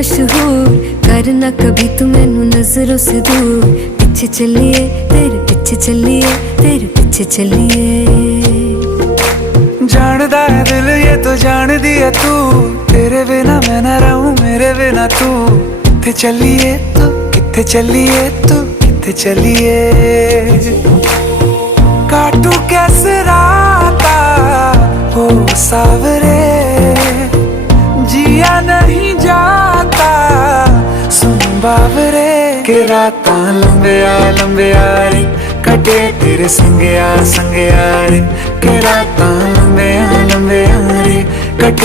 मशहूर, करना कभी तू मैनू नजरों से दूर। पीछे चलिए तेरे पीछे चलिए, तेरे पीछे चलिए। जानदा है दिल ये तो जान दिया तू, तेरे बिना मैं ना रहूं मेरे बिना तू। किथे चलिए तू, किथे चलिए तू, किथे चलिए। काटू कैसे राता हो सावरे, जिया नहीं जाता सुन बावरे। के राता लंबिया लंबिया रे, कटे तेरे संगया संगया रे। के राता लंबिया लंबिया रे, कटे